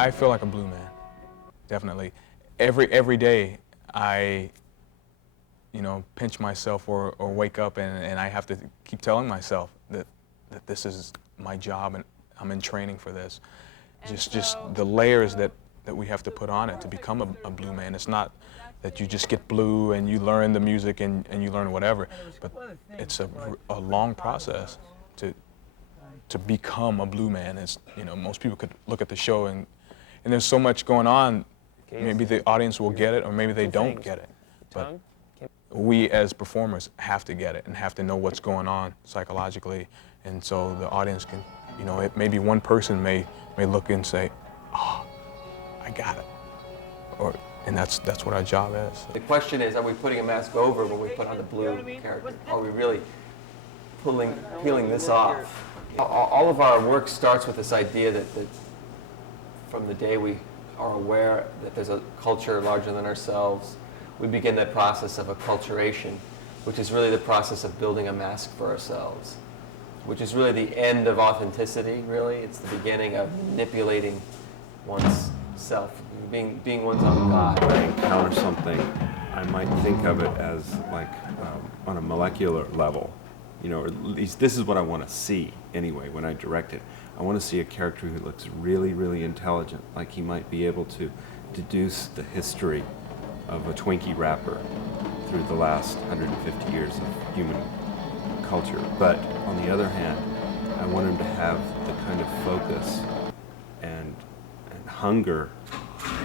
I feel like a blue man, definitely. Every day I, pinch myself or wake up and I have to keep telling myself that this is my job and I'm in training for this. Just the layers that we have to put on it to become a blue man. It's not that you just get blue and you learn the music and you learn whatever, but it's a long process to become a blue man. It's, most people could look at the show and there's so much going on. Maybe the audience will get it or maybe they don't get it. But we as performers have to get it and have to know what's going on psychologically. And so the audience can, maybe one person may look and say, oh, I got it. And that's what our job is. The question is, are we putting a mask over when we put on the blue character? Are we really peeling this off? All of our work starts with this idea that from the day we are aware that there's a culture larger than ourselves, we begin that process of acculturation, which is really the process of building a mask for ourselves, which is really the end of authenticity, really. It's the beginning of manipulating one's self, being one's own God. When I encounter something, I might think of it as like on a molecular level, or at least this is what I want to see anyway when I direct it. I want to see a character who looks really, really intelligent, like he might be able to deduce the history of a Twinkie wrapper through the last 150 years of human culture. But on the other hand, I want him to have the kind of focus and hunger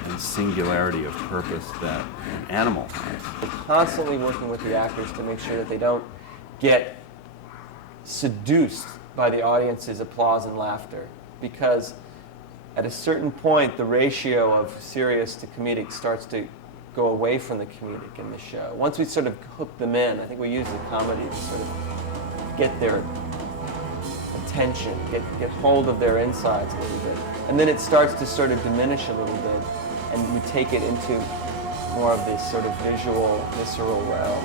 and singularity of purpose that an animal has. We're constantly working with the actors to make sure that they don't get seduced by the audience's applause and laughter, because at a certain point the ratio of serious to comedic starts to go away from the comedic in the show. Once we sort of hook them in, I think we use the comedy to sort of get their attention, get hold of their insides a little bit. And then it starts to sort of diminish a little bit, and we take it into more of this sort of visual, visceral realm.